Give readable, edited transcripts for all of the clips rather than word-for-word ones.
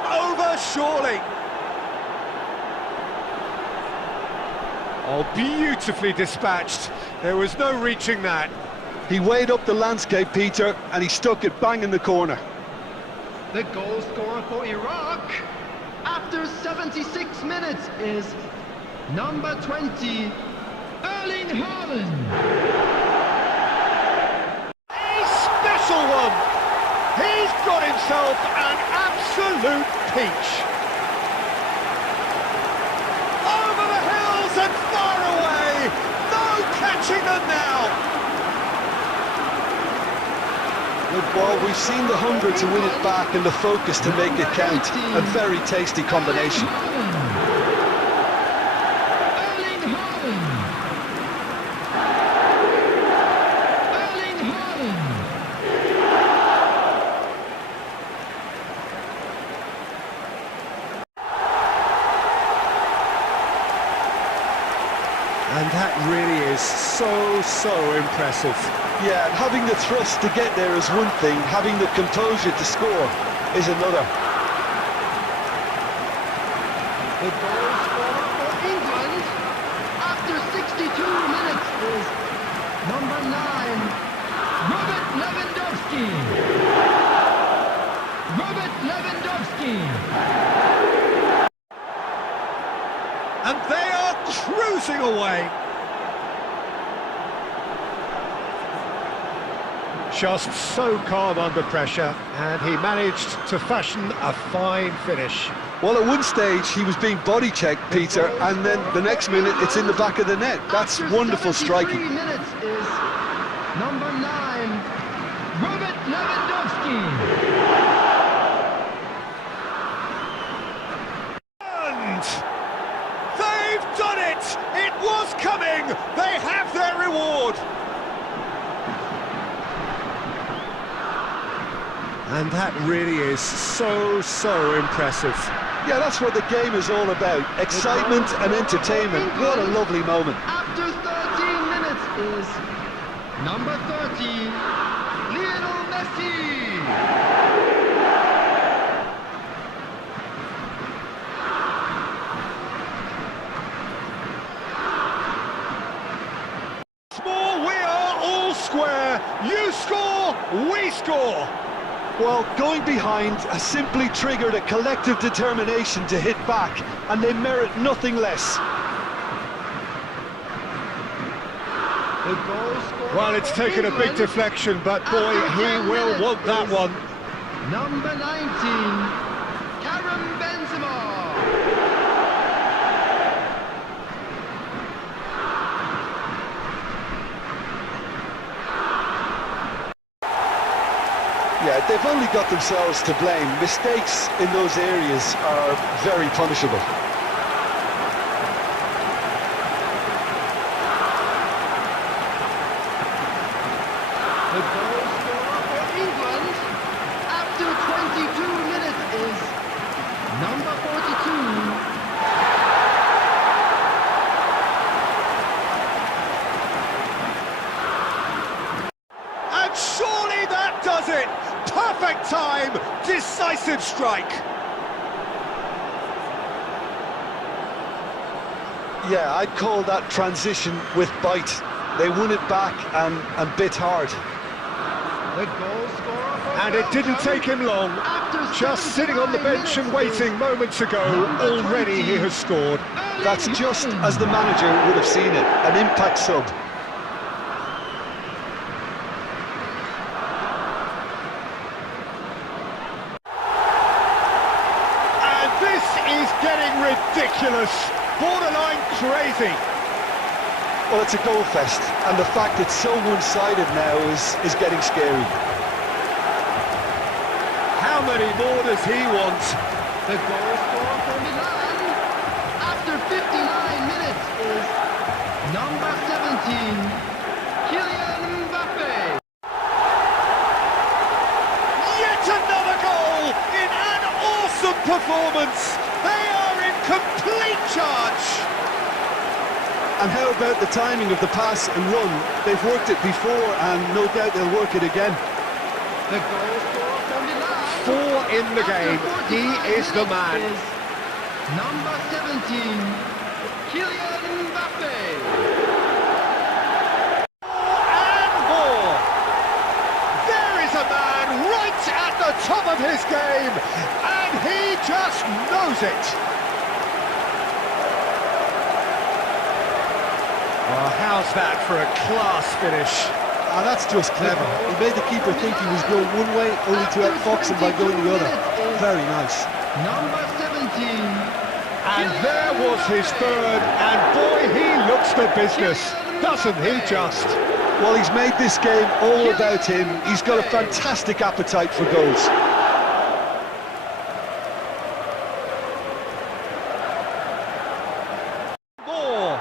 Game over, surely. Oh, beautifully dispatched. There was no reaching that. He weighed up the landscape, Peter, and he stuck it bang in the corner. The goal scorer for Iraq after 76 minutes is number 20, Erling Haaland. A special one. He's got himself an absolute peach. Over the hills and far away. No catching them now. Well, we've seen the hunger to win it back and the focus to make it count. A very tasty combination. And that really is so impressive. Yeah, having the thrust to get there is one thing, having the composure to score is another. The goal scorer for England after 62 minutes is number 9, Robert Lewandowski. Robert Lewandowski. And they are cruising away. Just so calm under pressure, and he managed to fashion a fine finish. Well, at one stage he was being body checked, Peter, and then the next minute it's in the back of the net. That's wonderful striking. 73 minutes is number 9, Robert Lewandowski. And they've done it! It was coming! They have their reward! And that really is so impressive. Yeah, that's what the game is all about. Excitement and entertainment. What a lovely moment. After 13 minutes is number 30, Lionel Messi. Small, we are all square. You score, we score. Well, going behind has simply triggered a collective determination to hit back, and they merit nothing less. The goal scorer Well, it's for taken a big England deflection, but boy, he will want that one. Number 19, Karim Benzema. Yeah, they've only got themselves to blame. Mistakes in those areas are very punishable. The goal scorer for England after 22 minutes is number 42, And surely that does it! Perfect time, decisive strike. Yeah, I'd call that transition with bite. They won it back and bit hard. the goal scorer for And it didn't take him long. Just sitting on the bench and waiting moments ago, already he has scored. That's just as the manager would have seen it, an impact sub. And this is getting ridiculous, borderline crazy. Well, it's a goal fest, and the fact it's so one-sided now is getting scary. How many more does he want? The goal scorer for Milan after 59 minutes is number 17, Kylian Mbappe. Yet another goal in an awesome performance. They are in complete charge. And how about the timing of the pass and run? They've worked it before, and no doubt they'll work it again. The goal scorer for Milan. 4 in the game. He is the man. Number 17, Kylian Mbappe. And more. There is a man right at the top of his game, and he just knows it. Well, how's that for a class finish? Ah, that's just clever. He made the keeper think he was going one way, only to outfox him by going the other. Very nice. Number 17. And there was his third, and boy, he looks the business, doesn't he just? Well, he's made this game all about him. He's got a fantastic appetite for goals. More.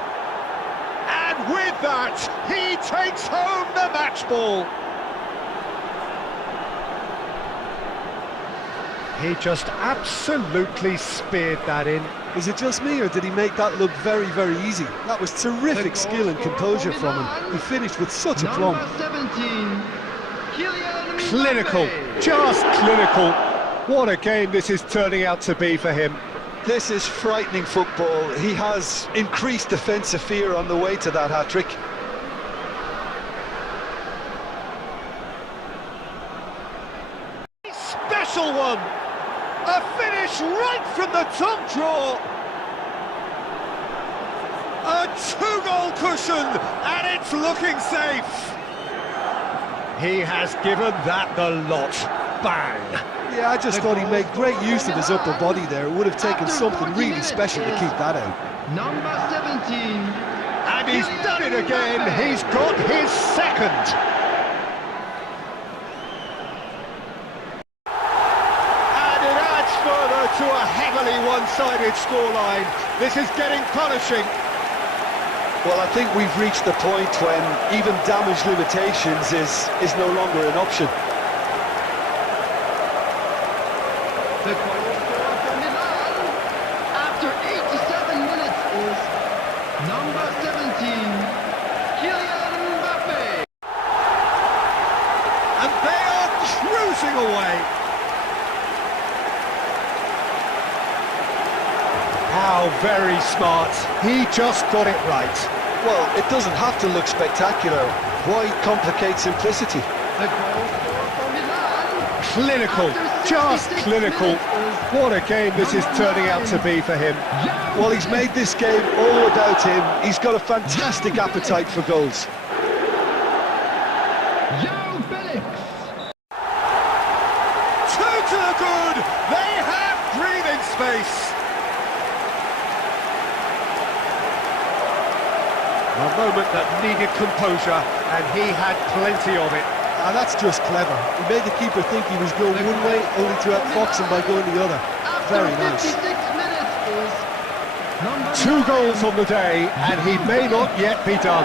And with that, he takes home the match ball. He just absolutely speared that in. Is it just me, or did he make that look very, very easy? That was terrific skill and composure from him. He finished with such aplomb. Number 17, Kylian Clinical, Mbappe. just clinical. What a game this is turning out to be for him. This is frightening football. He has increased defensive fear on the way to that hat-trick. Special one. A finish right from the top drawer. A two-goal cushion, and it's looking safe. He has given that the lot. Bang. Yeah, I just thought he made great use of his upper body there. It would have taken something really special to keep that out. Number 17. And he's done it again. He's got his second. And it adds further to a heavily one-sided scoreline. This is getting punishing. Well, I think we've reached the point when even damage limitations is no longer an option. The goal scorer for Milan after 87 minutes is number 17, Kylian Mbappe. And they are cruising away. How very smart. He just got it right. Well, it doesn't have to look spectacular. Why complicate simplicity? The goal scorer for Milan. Clinical, just clinical. What a game this is turning out to be for him. Well, he's made this game all about him. He's got a fantastic appetite for goals. Two to the good. They have breathing space. A moment that needed composure, and he had plenty of it. Ah, that's just clever. He made the keeper think he was going one way, only to outfox him by going the other. Very nice. 56 minutes is number 2 goals on the day, and he may not yet be done.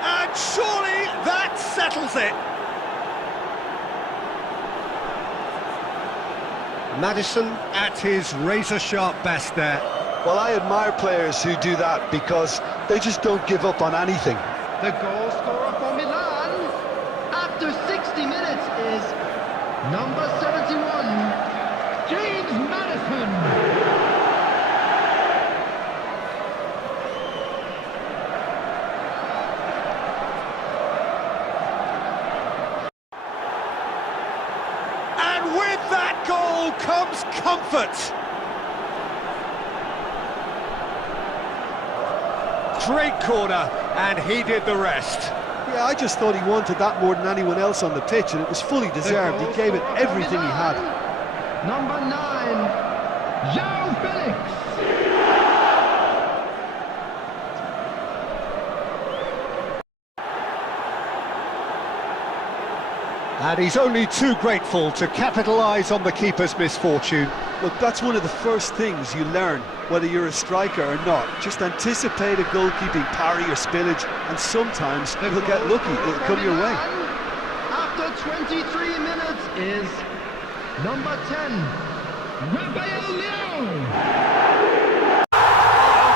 And surely that settles it. Maddison at his razor-sharp best there. Well, I admire players who do that because they just don't give up on anything. The goal scorer for Milan after 60 minutes is number 71, James Maddison. And with that goal comes comfort. Great corner, and he did the rest. Yeah, I just thought he wanted that more than anyone else on the pitch, and it was fully deserved. He gave it everything he had. Number 9, João Felix. And he's only too grateful to capitalise on the keeper's misfortune. Look, that's one of the first things you learn, whether you're a striker or not. Just anticipate a goalkeeping parry or spillage, and sometimes you'll get lucky, it'll come your way. After 23 minutes is number 10, Rafael Leão. Oh,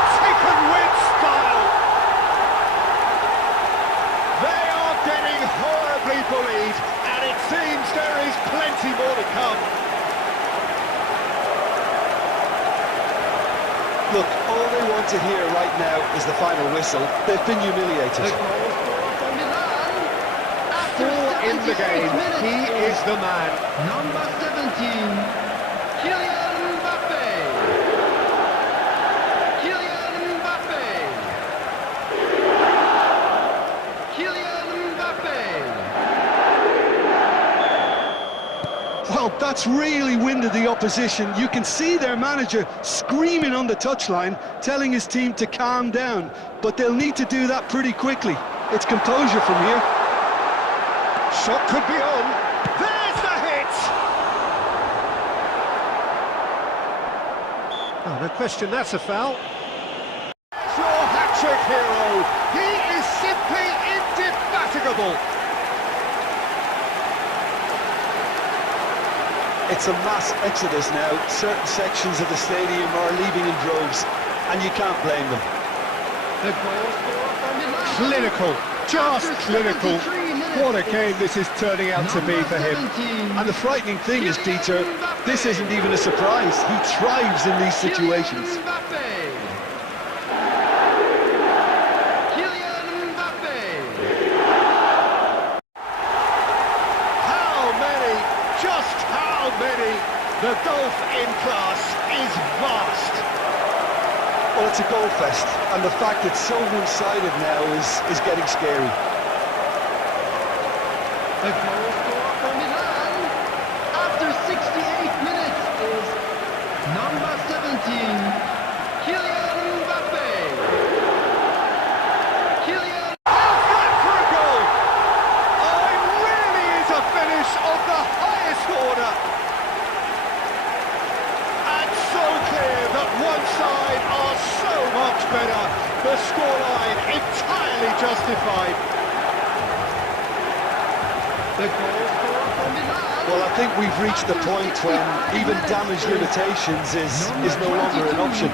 want to hear right now is the final whistle. They've been humiliated. The goal scorer for Milan. After Four in the 78 game, minutes he is the man. Number 17, Kylian Mbappe. Kylian Mbappe. Kylian Mbappe. Well, that's really winded the opposition. You can see their manager screaming on the touchline, telling his team to calm down. But they'll need to do that pretty quickly. It's composure from here. Shot could be on. There's the hit! Oh, no question, that's a foul. Your hat-trick hero. He is simply indefatigable. It's a mass exodus now. Certain sections of the stadium are leaving in droves, and you can't blame them. The goal scorer for Milan. Clinical, just After clinical. 73 minutes What a game this is turning out to be for him. 17, And the frightening thing is, Peter, this isn't even a surprise. He thrives in these situations. Kylian Mbappe. Kylian Mbappe. How many, just how many? The golf in class is vast. Well, it's a goal fest, and the fact it's so one-sided now is getting scary. The goal scorer for Milan after 68 minutes is number 17, Kylian Mbappe. Kylian. How's that for a goal? Oh, it really is a finish of the highest order. And so clear that one side are so much better. The scoreline entirely justified. The goal scorer for Milan. Well, I think we've reached the point when even damage limitations is no longer an option.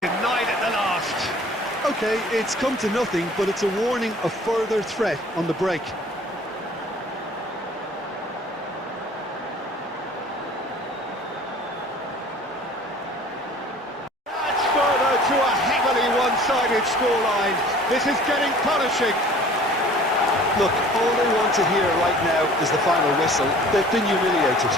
Denied at the last. Okay, it's come to nothing, but it's a warning of further threat on the break. That's further to a heavily one-sided scoreline. This is getting punishing. Look, all they want to hear right now is the final whistle. They've been humiliated.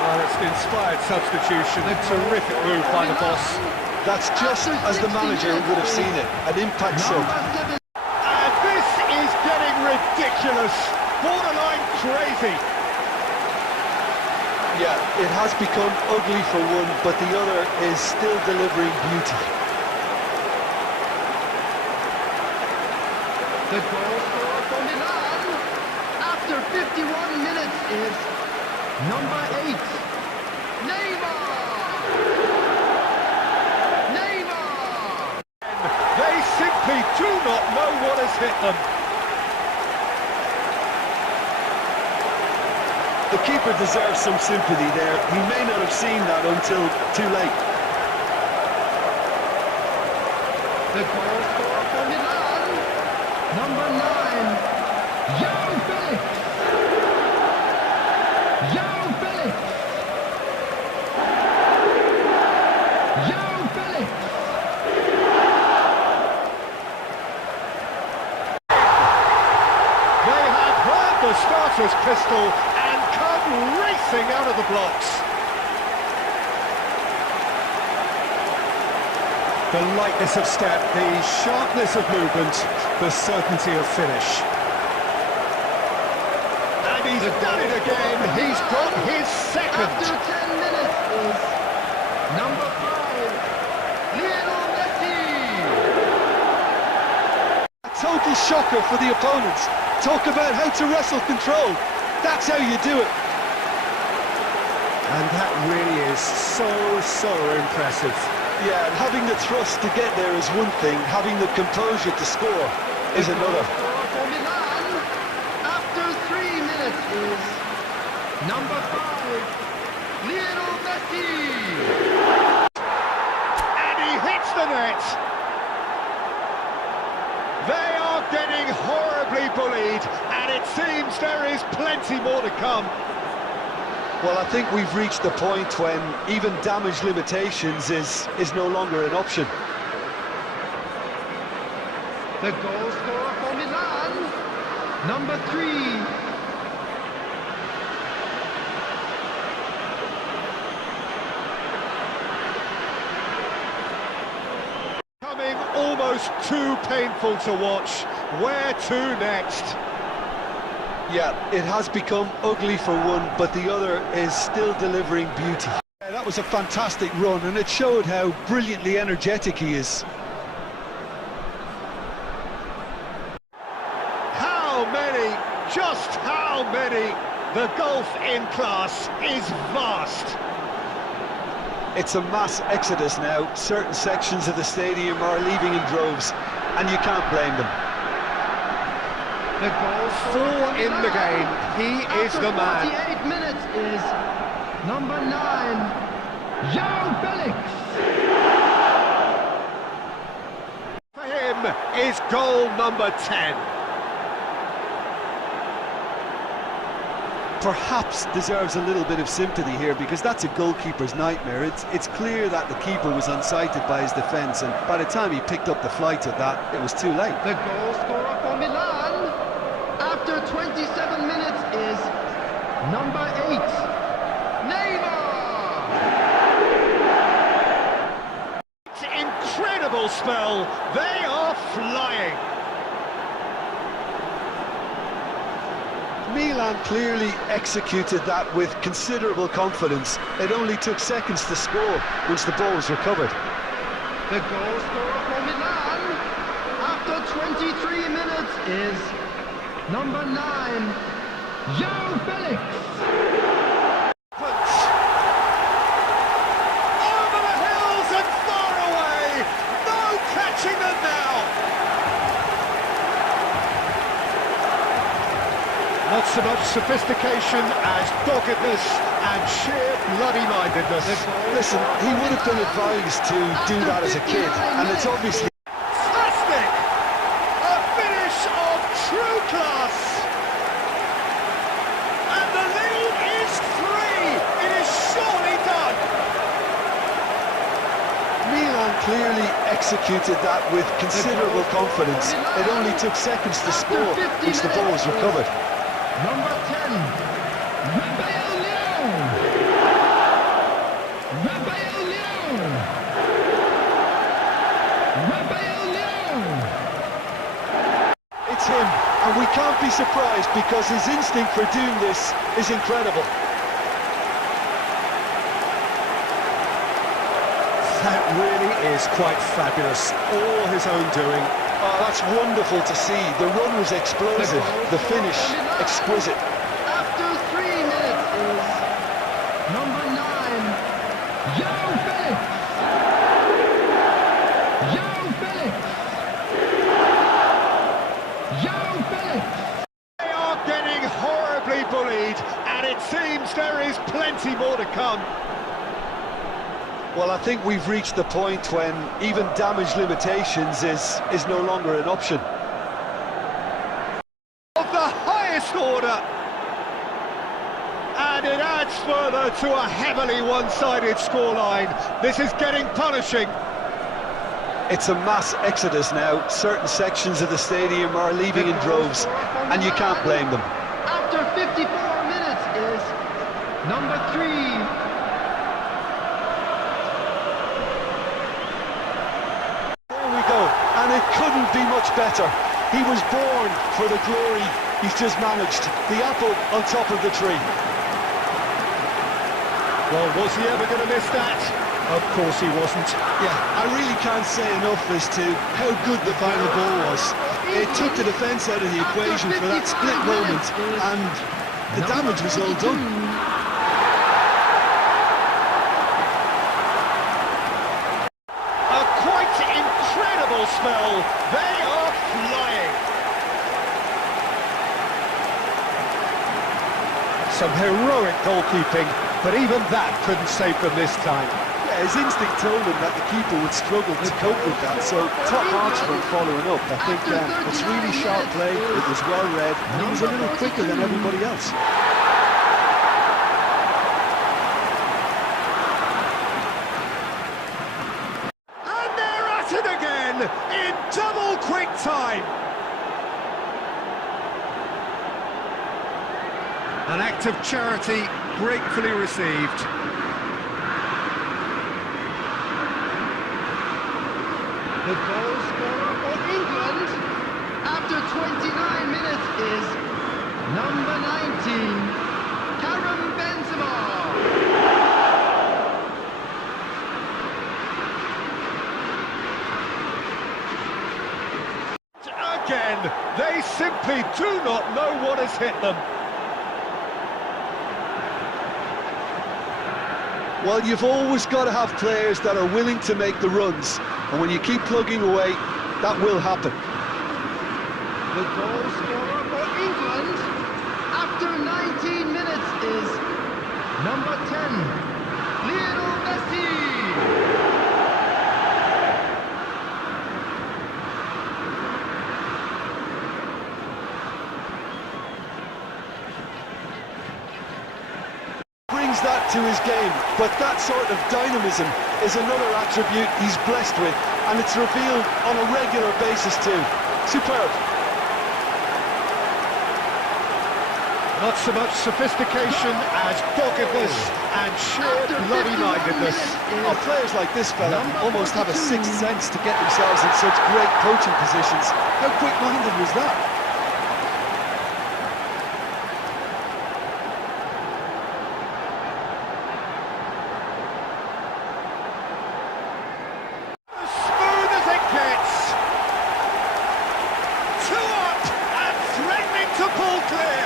Well, it's an inspired substitution. A terrific move by the boss. That's just as the manager would have seen it, an impact sub. And this is getting ridiculous. Borderline crazy. Yeah, it has become ugly for one, but the other is still delivering beauty. The goal scorer for Milan after 51 minutes is number 8, Neymar. Neymar. They simply do not know what has hit them. The keeper deserves some sympathy there. He may not have seen that until too late. The goal scorer for Milan, number 9, João Felix. João Felix. João Felix. They have heard the starter's pistol and come racing out of the blocks. The lightness of step, the sharpness of movement, the certainty of finish. And he's done it again. He's got his second. After 10 minutes is number 5, Lionel Messi. A total shocker for the opponents. Talk about how to wrestle control. That's how you do it. And that really is so impressive. Yeah, and having the thrust to get there is one thing. Having the composure to score is another. Scorer for Milan after 3 minutes is number 5, Lionel Messi. hits the net. They are getting horribly bullied, and it seems there is plenty more to come. Well, I think we've reached the point when even damage limitations is no longer an option. The goal scorer for Milan, number 3. Becoming almost too painful to watch. Where to next? Yeah, it has become ugly for one, but the other is still delivering beauty. Yeah, that was a fantastic run, and it showed how brilliantly energetic he is. How many? Just how many? The gulf in class is vast. It's a mass exodus now. Certain sections of the stadium are leaving in droves, and you can't blame them. The goal Four in the game. He is the man. 48 minutes is number 9, Joe Felix. For him is goal number 10. Perhaps deserves a little bit of sympathy here, because that's a goalkeeper's nightmare. It's clear that the keeper was unsighted by his defence, and by the time he picked up the flight of that, it was too late. The goal scorer for Milan after 27 minutes is number 8, Neymar. It's an incredible spell. They are flying. Milan clearly executed that with considerable confidence. It only took seconds to score once the ball was recovered. The goal scorer for Milan after 23 minutes is number 9, Joe Felix. Over the hills and far away. No catching them now. Not so much sophistication as doggedness and sheer bloody-mindedness. Listen, he would have been advised to do that as a kid, and it's obviously... Fantastic! A finish of true class! And the lead is 3! It is surely done! Milan clearly executed that with considerable confidence. It only took seconds to score once the ball was recovered. Number 10, Rafael Leão. Rafael Leão. Rafael Leão. It's him, and we can't be surprised because his instinct for doing this is incredible. That really is quite fabulous. All his own doing. Oh, that's wonderful to see. The run was explosive, the finish exquisite. After 3 minutes is number 9, Joe Felix. Joe Felix. Joe Felix. They are getting horribly bullied, and it seems there is plenty more to come. Well, I think we've reached the point when even damage limitations is no longer an option. Of the highest order. And it adds further to a heavily one-sided scoreline. This is getting punishing. It's a mass exodus now. Certain sections of the stadium are leaving in droves, and you can't blame them. After 54 minutes is number 3, and it couldn't be much better. He was born for the glory he's just managed. The apple on top of the tree. Well, was he ever going to miss that? Of course he wasn't. Yeah, I really can't say enough as to how good the final ball was. It took the defence out of the equation for that split moment, and the damage was all done. Spell. They are flying. Some heroic goalkeeping, but even that couldn't save them this time. Yeah, his instinct told him that the keeper would struggle to cope with that, so top marks for him following up. I think it's really sharp play, it was well read, and he was a little quicker than everybody else. And they're at it again in double quick time. An act of charity gratefully received. The goal scorer for England after 29 minutes is number 19, Karim Benzema. Again, they simply do not know what has hit them. Well, you've always got to have players that are willing to make the runs, and when you keep plugging away, that will happen. The goal scorer for England after 19 minutes is number 10, Lionel Messi. Brings that to his game, but that sort of dynamism is another attribute he's blessed with, and it's revealed on a regular basis too. Superb. Not so much sophistication as doggedness and sheer bloody-mindedness. Oh, players like this fella almost have a sixth sense to get themselves in such great coaching positions. How quick-minded was that? Smooth as it gets. Two up and threatening to pull clear.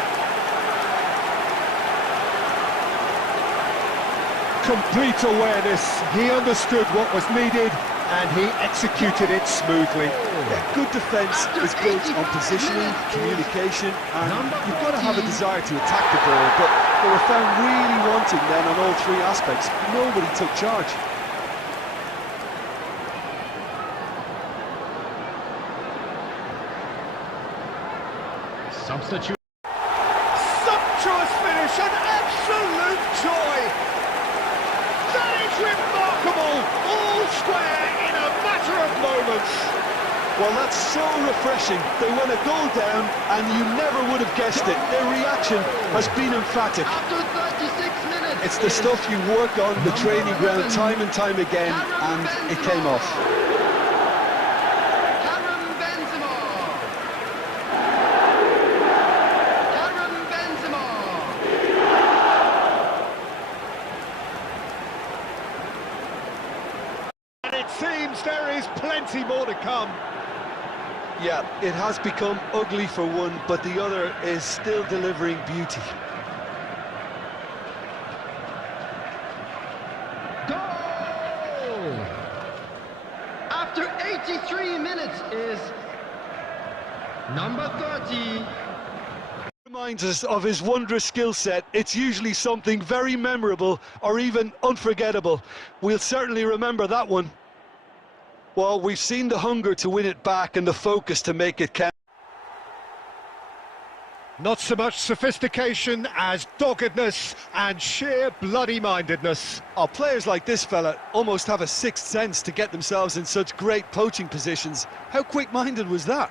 Complete awareness. He understood what was needed and he executed it smoothly. Yeah, good defence is built on positioning, communication, and you've got to have a desire to attack the ball, but they were found really wanting then on all three aspects. Nobody took charge. Substitute. Sumptuous finish, an absolute joy. That is remarkable, all square in a matter of moments. Well, that's so refreshing. They went a goal down and you never would have guessed it. Their reaction has been emphatic. After 36 minutes, It's the stuff you work on the training ground time and time again, and it came off. Karim Benzema. Karim Benzema. And it seems there is plenty more to come. Yeah, it has become ugly for one, but the other is still delivering beauty. Goal! After 83 minutes is number 30. Reminds us of his wondrous skill set. It's usually something very memorable or even unforgettable. We'll certainly remember that one. Well, we've seen the hunger to win it back and the focus to make it count. Not so much sophistication as doggedness and sheer bloody-mindedness. Oh, players like this fella almost have a sixth sense to get themselves in such great poaching positions. How quick-minded was that?